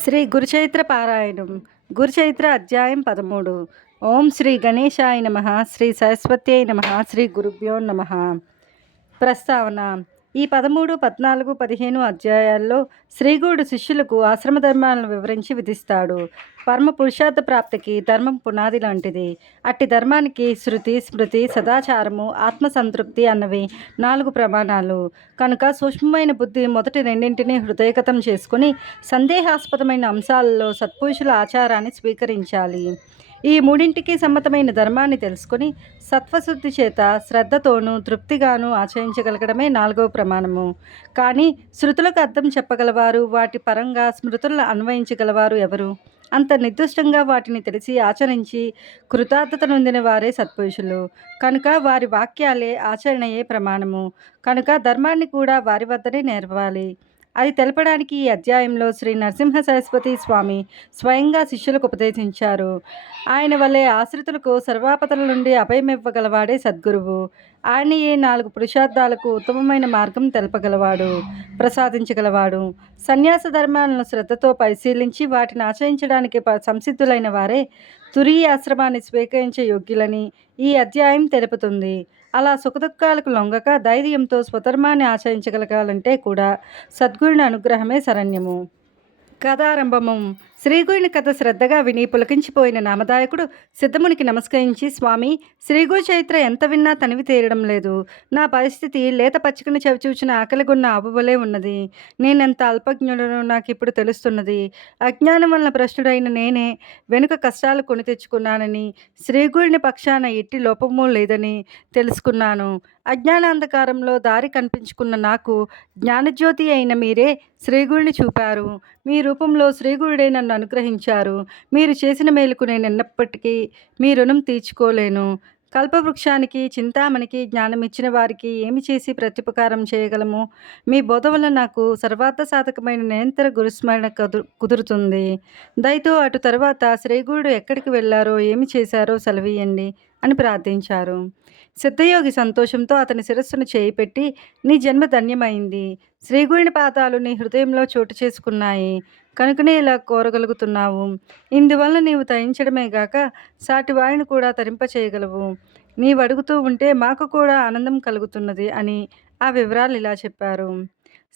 శ్రీ గురుచైత్ర పారాయణం గురుచైత్ర అధ్యాయం 13. ఓం శ్రీ గణేశాయ నమః. శ్రీ సరస్వత్యై నమః. శ్రీ గురుభ్యో నమః. ప్రస్తావన: ఈ 13, 14, 15 అధ్యాయాల్లో శ్రీగురుడు శిష్యులకు ఆశ్రమ ధర్మాలను వివరించి విధిస్తాడు. పరమ పురుషార్థ ప్రాప్తికి ధర్మం పునాది లాంటిది. అట్టి ధర్మానికి శృతి, స్మృతి, సదాచారము, ఆత్మసంతృప్తి అన్నవి 4 ప్రమాణాలు. కనుక సూక్ష్మమైన బుద్ధి మొదటి రెండింటినీ హృదయగతం చేసుకుని సందేహాస్పదమైన అంశాలలో సత్పురుషుల ఆచారాన్ని స్వీకరించాలి. ఈ మూడింటికి సమ్మతమైన ధర్మాన్ని తెలుసుకుని సత్వశుద్ధి చేత శ్రద్ధతోనూ తృప్తిగానూ ఆచరించగలగడమే 4వ ప్రమాణము. కానీ శృతులకు అర్థం చెప్పగలవారు, వాటి పరంగా స్మృతులను అన్వయించగలవారు ఎవరు? అంత నిర్దిష్టంగా వాటిని తెలిసి ఆచరించి కృతార్థత నొందిన వారే సత్పురుషులు. కనుక వారి వాక్యాలే, ఆచరణయే ప్రమాణము. కనుక ధర్మాన్ని కూడా వారి వద్దనే నేర్పాలి. అది తెలపడానికి ఈ అధ్యాయంలో శ్రీ నరసింహ సరస్వతి స్వామి స్వయంగా శిష్యులకు ఉపదేశించారు. ఆయన వల్లే ఆశ్రితులకు సర్వాపదల నుండి అభయమివ్వగలవాడే సద్గురువు. ఆయనయే 4 పురుషార్థాలకు ఉత్తమమైన మార్గం తెలపగలవాడు, ప్రసాదించగలవాడు. సన్యాస ధర్మాలను శ్రద్ధతో పరిశీలించి వాటిని ఆచరించడానికి సంసిద్ధులైన వారే తురీయ ఆశ్రమాన్ని స్వీకరించే యోగ్యులని ఈ అధ్యాయం తెలుపుతుంది. అలా సుఖదుఖాలకు లొంగక ధైర్యంతో స్వధర్మాన్ని ఆచరించగలగాలంటే కూడా సద్గురుని అనుగ్రహమే శరణ్యము. కథారంభము: శ్రీగురుని కథ శ్రద్ధగా విని పులకించిపోయిన నామదాయకుడు సిద్ధమునికి నమస్కరించి, స్వామి, శ్రీగురు చరిత్ర ఎంత విన్నా తనివి తీరడం లేదు. నా పరిస్థితి లేత పచ్చికను చవిచూచిన ఆకలిగొన్న ఆవువలే ఉన్నది. నేనెంత అల్పజ్ఞుడనో నాకు ఇప్పుడు తెలుస్తున్నది. అజ్ఞానం వలన భ్రష్టుడైన నేనే వెనుక కష్టాలు కొని తెచ్చుకున్నానని, శ్రీగురుని పక్షాన ఎట్టి లోపమూ లేదని తెలుసుకున్నాను. అజ్ఞానాంధకారంలో దారి కనిపించుకున్న నాకు జ్ఞానజ్యోతి అయిన మీరే శ్రీగురుని చూపారు. మీ రూపంలో శ్రీగురుడే నన్ను అనుగ్రహించారు. మీరు చేసిన మేలుకు నేను ఎన్నప్పటికీ మీ రుణం తీర్చుకోలేను. కల్పవృక్షానికి, చింతామణికి జ్ఞానం ఇచ్చిన వారికి ఏమి చేసి ప్రత్యుపకారం చేయగలము? మీ బోధ వల్ల నాకు సర్వార్థ సాధకమైన నిరంతర గురుస్మరణ కుదురుతుంది. దయతో అటు తర్వాత శ్రీగురుడు ఎక్కడికి వెళ్ళారో, ఏమి చేశారో సెలవీయండి అని ప్రార్థించారు. సిద్ధయోగి సంతోషంతో అతని శిరస్సును చేయి పెట్టి, నీ జన్మ ధన్యమైంది. శ్రీగురుని పాదాలు నీ హృదయంలో చోటు చేసుకున్నాయి కనుకనే ఇలా కోరగలుగుతున్నావు. ఇందువల్ల నీవు తరించడమే గాక సాటి వారిని కూడా తరింపచేయగలవు. నీవు అడుగుతూ ఉంటే మాకు కూడా ఆనందం కలుగుతున్నది అని ఆ వివరాలు ఇలా చెప్పారు.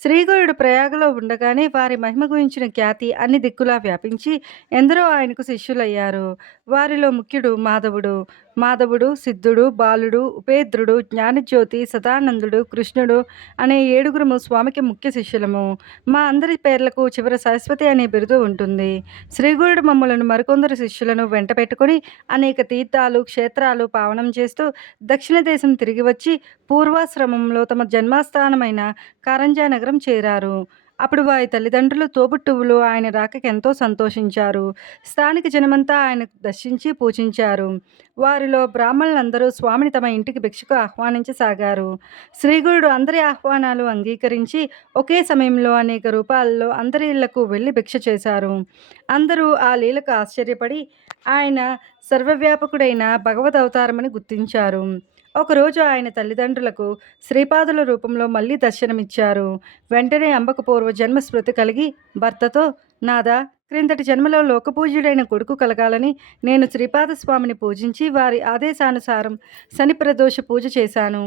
శ్రీగురుడు ప్రయాగలో ఉండగానే వారి మహిమ గురించిన ఖ్యాతి అన్ని దిక్కులా వ్యాపించి ఎందరో ఆయనకు శిష్యులయ్యారు. వారిలో ముఖ్యుడు మాధవుడు. మాధవుడు, సిద్ధుడు, బాలుడు, ఉపేంద్రుడు, జ్ఞానజ్యోతి, సదానందుడు, కృష్ణుడు అనే 7గురుము స్వామికి ముఖ్య శిష్యులము. మా అందరి పేర్లకు చివర సరస్వతి అనే బిరుదు ఉంటుంది. శ్రీగురుడు మమ్మలను మరికొందరు శిష్యులను వెంట పెట్టుకుని అనేక తీర్థాలు, క్షేత్రాలు పావనం చేస్తూ దక్షిణ దేశం తిరిగి వచ్చి పూర్వాశ్రమంలో తమ జన్మస్థానమైన కారంజా నగరం చేరారు. అప్పుడు వారి తల్లిదండ్రులు, తోబుట్టువులు ఆయన రాకకి ఎంతో సంతోషించారు. స్థానిక జనమంతా ఆయనకు దర్శించి పూజించారు. వారిలో బ్రాహ్మణులందరూ స్వామిని తమ ఇంటికి భిక్షకు ఆహ్వానించసాగారు. శ్రీగురుడు అందరి ఆహ్వానాలు అంగీకరించి ఒకే సమయంలో అనేక రూపాలలో అందరి ఇళ్లకు వెళ్ళి భిక్ష చేశారు. అందరూ ఆ లీలకు ఆశ్చర్యపడి ఆయన సర్వవ్యాపకుడైన భగవద్ అవతారమని గుర్తించారు. ఒకరోజు ఆయన తల్లిదండ్రులకు శ్రీపాదుల రూపంలో మళ్ళీ దర్శనమిచ్చారు. వెంటనే అంబకు పూర్వజన్మ స్మృతి కలిగి భర్తతో, నాదా, క్రిందటి జన్మలో లోకపూజ్యుడైన కొడుకు కలగాలని నేను శ్రీపాదస్వామిని పూజించి వారి ఆదేశానుసారం శని ప్రదోష పూజ చేశాను.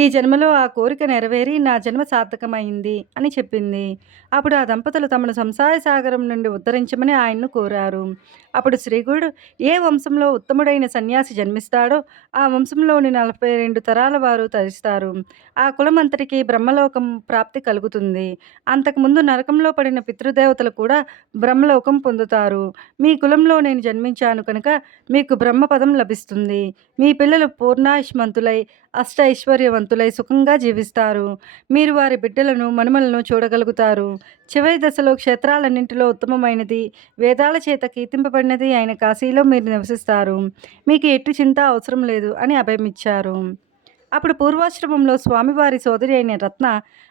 ఈ జన్మలో ఆ కోరిక నెరవేరి నా జన్మ సార్థకమైంది అని చెప్పింది. అప్పుడు ఆ దంపతులు తమను సంసార సాగరం నుండి ఉద్ధరించమని ఆయన్ను కోరారు. అప్పుడు శ్రీగురుడు ఏ వంశంలో ఉత్తముడైన సన్యాసి జన్మిస్తాడో ఆ వంశంలోని 42 తరాల వారు తరిస్తారు. ఆ కులమంతటికి బ్రహ్మలోకం ప్రాప్తి కలుగుతుంది. అంతకుముందు నరకంలో పడిన పితృదేవతలు కూడా బ్రహ్మలోకం పొందుతారు. మీ కులంలో నేను జన్మించాను కనుక మీకు బ్రహ్మపదం లభిస్తుంది. మీ పిల్లలు పూర్ణాయుష్మంతులై అష్ట ఐశ్వర్యవంతులై సుఖంగా జీవిస్తారు. మీరు వారి బిడ్డలను, మనుమలను చూడగలుగుతారు. చివరి దశలో క్షేత్రాలన్నింటిలో ఉత్తమమైనది, వేదాల చేత కీర్తింపబడినది అయిన కాశీలో మీరు నివసిస్తారు. మీకు ఎట్టి చింత అవసరం లేదు అని అభయమిచ్చారు. అప్పుడు పూర్వాశ్రమంలో స్వామివారి సోదరి అయిన రత్న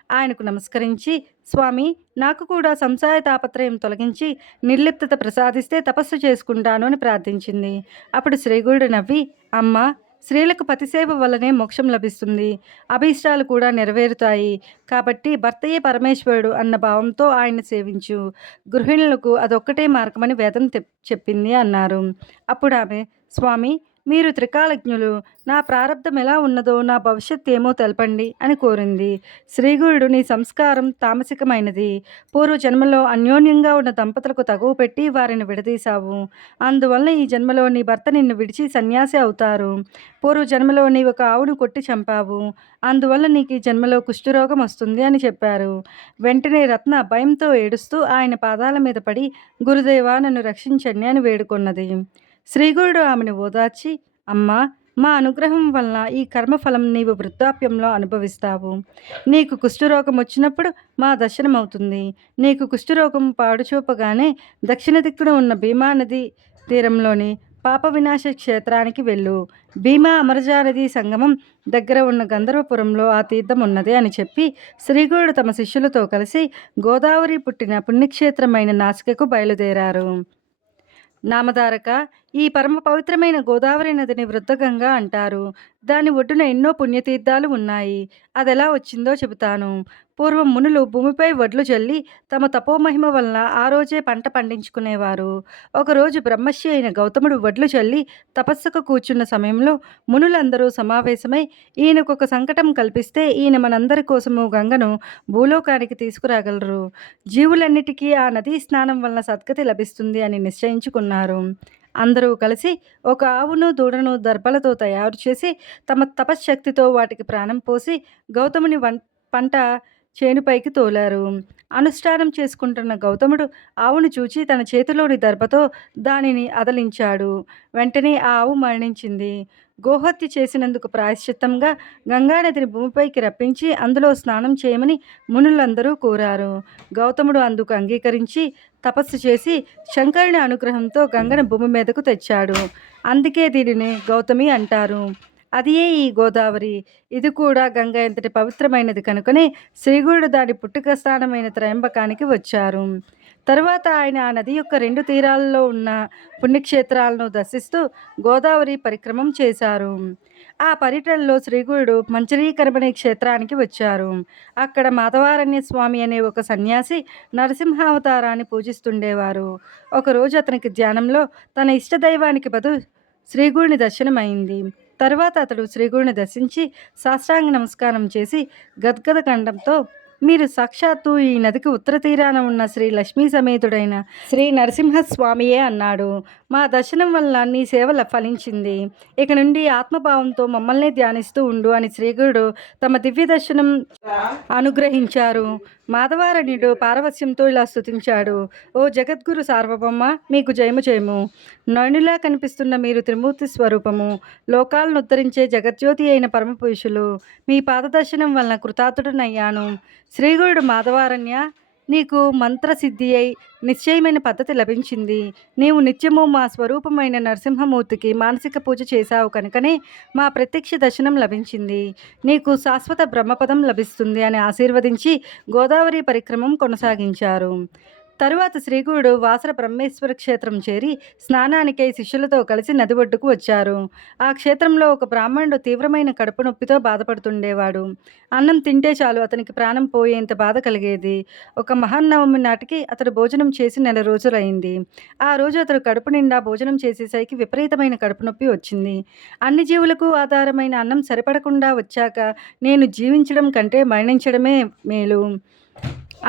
ఆయనకు నమస్కరించి, స్వామి, నాకు కూడా సంసార తాపత్రయం తొలగించి నిర్లిప్తత ప్రసాదిస్తే తపస్సు చేసుకుంటాను అని ప్రార్థించింది. అప్పుడు శ్రీగురుడు నవ్వి, అమ్మా, స్త్రీలకు పతిసేవ వల్లనే మోక్షం లభిస్తుంది. అభీష్టాలు కూడా నెరవేరుతాయి. కాబట్టి భర్తయే పరమేశ్వరుడు అన్న భావంతో ఆయన్ని సేవించు. గృహిణులకు అదొక్కటే మార్గమని వేదం చెప్పింది అన్నారు. అప్పుడామె, స్వామి మీరు త్రికాలజ్ఞులు. నా ప్రారబ్ధం ఎలా ఉన్నదో, నా భవిష్యత్తు ఏమో తెలపండి అని కోరింది. శ్రీగురుడు, నీ సంస్కారం తామసికమైనది. పూర్వజన్మలో అన్యోన్యంగా ఉన్న దంపతులకు తగువ పెట్టి వారిని విడదీశావు. అందువలన ఈ జన్మలో నీ భర్త నిన్ను విడిచి సన్యాసి అవుతారు. పూర్వజన్మలో నీవు ఒక ఆవును కొట్టి చంపావు. అందువల్ల నీకు ఈ జన్మలో కుష్ఠరోగం వస్తుంది అని చెప్పారు. వెంటనే రత్న భయంతో ఏడుస్తూ ఆయన పాదాల మీద పడి, గురుదేవా నన్ను రక్షించండి అని వేడుకొన్నది. శ్రీగురుడు ఆమెను ఓదార్చి, అమ్మా మా అనుగ్రహం వలన ఈ కర్మఫలం నీవు వృద్ధాప్యంలో అనుభవిస్తావు. నీకు కుష్ఠరోగం వచ్చినప్పుడు మా దర్శనమవుతుంది. నీకు కుష్ఠరోగం పాడుచూపగానే దక్షిణ దిక్కున ఉన్న భీమా నది తీరంలోని పాప వినాశ క్షేత్రానికి వెళ్ళు. భీమా అమరజా నది సంగమం దగ్గర ఉన్న గంధర్వపురంలో ఆ తీర్థం ఉన్నది అని చెప్పి శ్రీగురుడు తమ శిష్యులతో కలిసి గోదావరి పుట్టిన పుణ్యక్షేత్రమైన నాసికకు బయలుదేరారు. నామధారక ఈ పరమ పవిత్రమైన గోదావరి నదిని వృద్ధగంగా అంటారు. దాని ఒడ్డున ఎన్నో పుణ్యతీర్థాలు ఉన్నాయి. అదెలా వచ్చిందో చెబుతాను. పూర్వం మునులు భూమిపై వడ్లు చల్లి తమ తపోమహిమ వలన ఆ రోజే పంట పండించుకునేవారు. ఒకరోజు బ్రహ్మర్షి అయిన గౌతముడు వడ్లు చల్లి తపస్సుకు కూర్చున్న సమయంలో మునులందరూ సమావేశమై ఈయనకొక సంకటం కల్పిస్తే ఈయన మనందరి కోసము గంగను భూలోకానికి తీసుకురాగలరు. జీవులన్నిటికీ ఆ నదీ స్నానం వలన సద్గతి లభిస్తుంది అని నిశ్చయించుకున్నారు. అందరూ కలిసి ఒక ఆవును దూడను దర్భలతో తయారు చేసి తమ తపశ్శక్తితో వాటికి ప్రాణం పోసి గౌతముని పంట చేనుపైకి తోలారు. అనుష్ఠానం చేసుకుంటున్న గౌతముడు ఆవును చూచి తన చేతిలోని దర్భతో దానిని అదలించాడు. వెంటనే ఆ ఆవు మరణించింది. గోహత్య చేసినందుకు ప్రాయశ్చిత్తంగా గంగానదిని భూమిపైకి రప్పించి అందులో స్నానం చేయమని మునులందరూ కోరారు. గౌతముడు అందుకు అంగీకరించి తపస్సు చేసి శంకరుని అనుగ్రహంతో గంగను భూమి మీదకు తెచ్చాడు. అందుకే దీనిని గౌతమి అంటారు. అదియే ఈ గోదావరి. ఇది కూడా గంగ ఎంతటి పవిత్రమైనది కనుకనే శ్రీగురుడు దాని పుట్టుక స్థానమైన త్రయంబకానికి వచ్చారు. తరువాత ఆయన ఆ నది యొక్క 2 తీరాలలో ఉన్న పుణ్యక్షేత్రాలను దర్శిస్తూ గోదావరి పరిక్రమం చేశారు. ఆ పర్యటనలో శ్రీగురుడు మంచరీకరమనే క్షేత్రానికి వచ్చారు. అక్కడ మాధవారణ్య స్వామి అనే ఒక సన్యాసి నరసింహావతారాన్ని పూజిస్తుండేవారు. ఒకరోజు అతనికి ధ్యానంలో తన ఇష్టదైవానికి బదులు శ్రీగురుని దర్శనమైంది. తర్వాత అతడు శ్రీగురుని దర్శించి సాష్టాంగ నమస్కారం చేసి గద్గద కంఠంతో, మీరు సాక్షాత్తు ఈ నదికి ఉత్తర తీరాన ఉన్న శ్రీ లక్ష్మీ సమేతుడైన శ్రీ నరసింహస్వామియే అన్నాడు. మా దర్శనం వల్ల నీ సేవ ఫలించింది. ఇక నుండి ఆత్మభావంతో మమ్మల్నే ధ్యానిస్తూ ఉండు అని శ్రీగురుడు తమ దివ్య దర్శనం అనుగ్రహించారు. మాధవారణ్యుడు పారవస్యంతో ఇలా స్తుతించాడు. ఓ జగద్గురు సార్వభౌమ, మీకు జయము జయము. నయనులా కనిపిస్తున్న మీరు త్రిమూర్తి స్వరూపము, లోకాలను ఉద్ధరించే జగజ్యోతి అయిన పరమపురుషులు. మీ పాదదర్శనం వలన కృతార్థుడనయ్యాను. శ్రీగురుడు మాధవారణ్య, నీకు మంత్రసిద్ధి అయి నిశ్చయమైన పద్ధతి లభించింది. నీవు నిత్యము మా స్వరూపమైన నరసింహమూర్తికి మానసిక పూజ చేశావు కనుకనే మా ప్రత్యక్ష దర్శనం లభించింది. నీకు శాశ్వత బ్రహ్మపదం లభిస్తుంది అని ఆశీర్వదించి గోదావరి పరిక్రమం కొనసాగించారు. తరువాత శ్రీగురుడు వాసర బ్రహ్మేశ్వర క్షేత్రం చేరి స్నానానికై శిష్యులతో కలిసి నది ఒడ్డుకు వచ్చారు. ఆ క్షేత్రంలో ఒక బ్రాహ్మణుడు తీవ్రమైన కడుపు నొప్పితో బాధపడుతుండేవాడు. అన్నం తింటే చాలు అతనికి ప్రాణం పోయేంత బాధ కలిగేది. ఒక మహాన్నవమి నాటికి అతడు భోజనం చేసి 1 రోజులైంది. ఆ రోజు అతడు కడుపు నిండా భోజనం చేసేసరికి విపరీతమైన కడుపు నొప్పి వచ్చింది. అన్ని జీవులకు ఆధారమైన అన్నం సరిపడకుండా వచ్చాక నేను జీవించడం కంటే మరణించడమే మేలు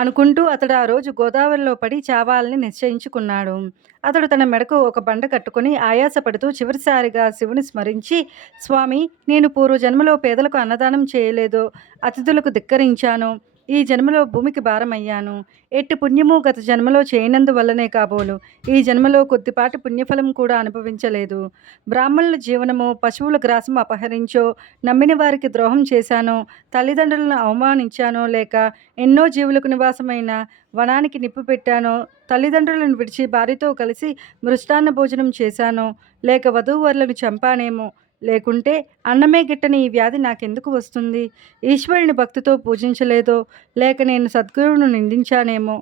అనుకుంటూ అతడు ఆ రోజు గోదావరిలో పడి చావాలని నిశ్చయించుకున్నాడు. అతడు తన మెడకు ఒక బండ కట్టుకుని ఆయాసపడుతూ చివరిసారిగా శివుని స్మరించి, స్వామి, నేను పూర్వజన్మలో పేదలకు అన్నదానం చేయలేదో, అతిథులకు ధిక్కరించాను, ఈ జన్మలో భూమికి భారమయ్యాను. ఎట్టి పుణ్యము గత జన్మలో చేయనందువల్లనే కాబోలు ఈ జన్మలో కొద్దిపాటి పుణ్యఫలం కూడా అనుభవించలేదు. బ్రాహ్మణుల జీవనము పశువుల గ్రాసం అపహరించో, నమ్మిన వారికి ద్రోహం చేశానో, తల్లిదండ్రులను అవమానించానో, లేక ఎన్నో జీవులకు నివాసమైన వనానికి నిప్పు పెట్టానో, తల్లిదండ్రులను విడిచి భార్యతో కలిసి మృష్టాన్న భోజనం చేశానో, లేక వధూవరులను చంపానేమో, లేకుంటే అన్నమే గిట్టని ఈ వ్యాధి నాకెందుకు వస్తుంది? ఈశ్వరుని భక్తితో పూజించలేదో, లేక నేను సద్గురువును నిందించానేమో,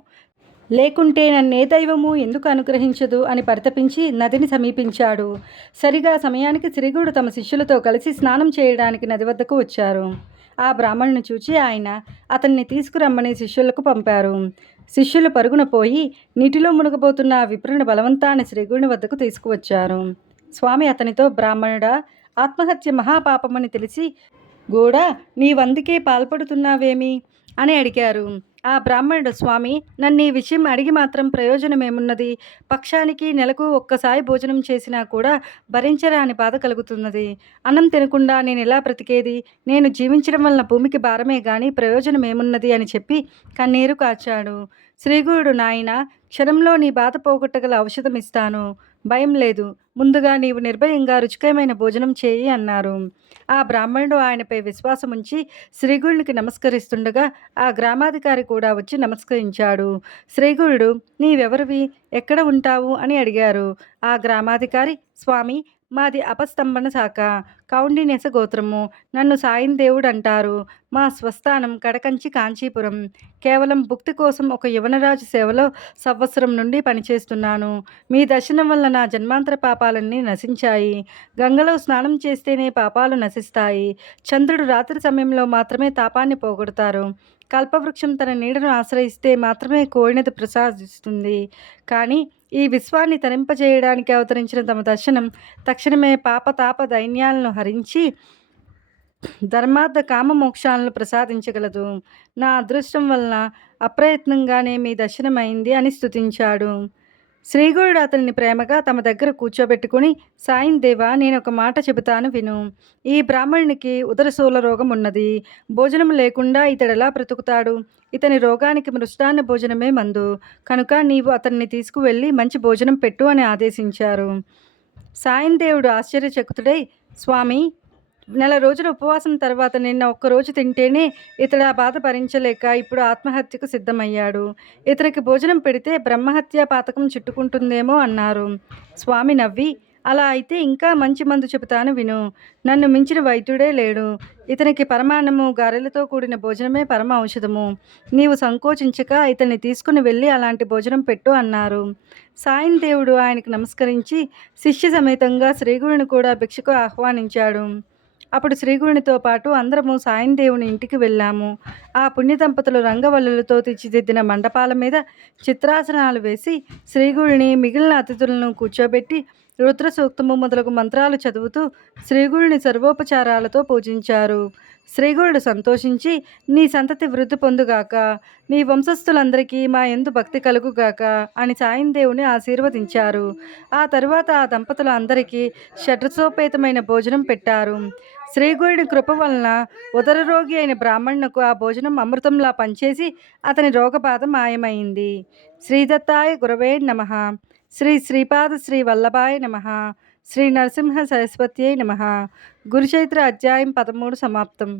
లేకుంటే నన్నే దైవము ఎందుకు అనుగ్రహించదు అని పరితపించి నదిని సమీపించాడు. సరిగా సమయానికి శ్రీగుడు తమ శిష్యులతో కలిసి స్నానం చేయడానికి నది వద్దకు వచ్చారు. ఆ బ్రాహ్మణుని చూచి ఆయన అతన్ని తీసుకురమ్మని శిష్యులకు పంపారు. శిష్యులు పరుగున పోయి నీటిలో మునగబోతున్న ఆ విప్రుని బలవంతాన్ని శ్రీగుడిని వద్దకు తీసుకువచ్చారు. స్వామి అతనితో, బ్రాహ్మణుడా, ఆత్మహత్య మహాపాపమని తెలిసి కూడా నీవందుకే పాల్పడుతున్నావేమి అని అడిగారు. ఆ బ్రాహ్మణుడు, స్వామి, నన్ను ఈ విషయం అడిగి మాత్రం ప్రయోజనమేమున్నది? పక్షానికి నెలకు ఒక్కసారి భోజనం చేసినా కూడా భరించరాని బాధ కలుగుతున్నది. అన్నం తినకుండా నేను ఎలా బ్రతికేది? నేను జీవించడం వలన భూమికి భారమే గాని ప్రయోజనమేమున్నది అని చెప్పి కన్నీరు కార్చాడు. శ్రీగురుడు, నాయనా, క్షణంలో నీ బాధ పోగొట్టగల ఔషధం ఇస్తాను. భయం లేదు. ముందుగా నీవు నిర్భయంగా రుచికరమైన భోజనం చేయి అన్నారు. ఆ బ్రాహ్మణుడు ఆయనపై విశ్వాసముంచి శ్రీగురునికి నమస్కరిస్తుండగా ఆ గ్రామాధికారి కూడా వచ్చి నమస్కరించాడు. శ్రీగురుడు, నీవెవరివి, ఎక్కడ ఉంటావు అని అడిగారు. ఆ గ్రామాధికారి, స్వామి, మాది అపస్తంభన శాఖ, కౌండిన్యస గోత్రము. నన్ను సాయం దేవుడు అంటారు. మా స్వస్థానం కడకంచి కాంచీపురం. కేవలం భుక్తి కోసం ఒక యవనరాజు సేవలో సంవత్సరం నుండి పనిచేస్తున్నాను. మీ దర్శనం వల్ల నా జన్మాంతర పాపాలన్నీ నశించాయి. గంగలో స్నానం చేస్తేనే పాపాలు నశిస్తాయి. చంద్రుడు రాత్రి సమయంలో మాత్రమే తాపాన్ని పోగొడతారు. కల్పవృక్షం తన నీడను ఆశ్రయిస్తే మాత్రమే కోరినది ప్రసాదిస్తుంది. కానీ ఈ విశ్వాన్ని తరింపజేయడానికి అవతరించిన తమ దర్శనం తక్షణమే పాపతాప దైన్యాలను హరించి ధర్మార్థ కామ మోక్షాలను ప్రసాదించగలదు. నా అదృష్టం వలన అప్రయత్నంగానే మీ దర్శనమైంది అని స్తుతించాడు. శ్రీగురుడు అతన్ని ప్రేమగా తమ దగ్గర కూర్చోబెట్టుకుని, సాయం దేవా, నేను ఒక మాట చెబుతాను విను. ఈ బ్రాహ్మణునికి ఉదరశూల రోగం ఉన్నది. భోజనం లేకుండా ఇతడెలా బ్రతుకుతాడు? ఇతని రోగానికి మృష్టాన్న భోజనమే మందు. కనుక నీవు అతన్ని తీసుకువెళ్ళి మంచి భోజనం పెట్టు అని ఆదేశించారు. సాయం దేవుడు ఆశ్చర్యచకితుడై, స్వామి, నెల రోజుల ఉపవాసం తర్వాత నిన్న ఒక్కరోజు తింటేనే ఇతడు ఆ బాధ భరించలేక ఇప్పుడు ఆత్మహత్యకు సిద్ధమయ్యాడు. ఇతనికి భోజనం పెడితే బ్రహ్మహత్యా పాతకం చుట్టుకుంటుందేమో అన్నారు. స్వామి నవ్వి, అలా అయితే ఇంకా మంచి మందు చెబుతాను విను. నన్ను మించిన వైద్యుడే లేడు. ఇతనికి పరమాన్నము, గారెలతో కూడిన భోజనమే పరమ ఔషధము. నీవు సంకోచించక ఇతన్ని తీసుకుని వెళ్ళి అలాంటి భోజనం పెట్టు అన్నారు. సాయం దేవుడు ఆయనకు నమస్కరించి శిష్య సమేతంగా శ్రీగురుని కూడా భిక్షకు ఆహ్వానించాడు. అప్పుడు శ్రీగురునితో పాటు అందరము సాయం దేవుని ఇంటికి వెళ్ళాము. ఆ పుణ్య దంపతులు రంగవల్లులతో తీర్చిదిద్దిన మండపాల మీద చిత్రాసనాలు వేసి శ్రీగురుని, మిగిలిన అతిథులను కూర్చోబెట్టి రుద్ర సూక్తము మొదలగు మంత్రాలు చదువుతూ శ్రీగురుని సర్వోపచారాలతో పూజించారు. శ్రీగురుడు సంతోషించి, నీ సంతతి వృద్ధి పొందుగాక, నీ వంశస్థులందరికీ మా యందు భక్తి కలుగుగాక అని సాయం దేవుని ఆశీర్వదించారు. ఆ తరువాత ఆ దంపతులు అందరికీ షడ్రసోపేతమైన భోజనం పెట్టారు. శ్రీగురుడి కృప వలన ఉదరరోగి అయిన బ్రాహ్మణునకు ఆ భోజనం అమృతంలా పనిచేసి అతని రోగబాధ మాయమైంది. శ్రీదత్తాయ గురవే నమః. శ్రీ శ్రీపాద శ్రీ వల్లభాయ నమః. శ్రీ నరసింహ సరస్వత్యై నమః. గురుచరిత్ర అధ్యాయం 13 సమాప్తం.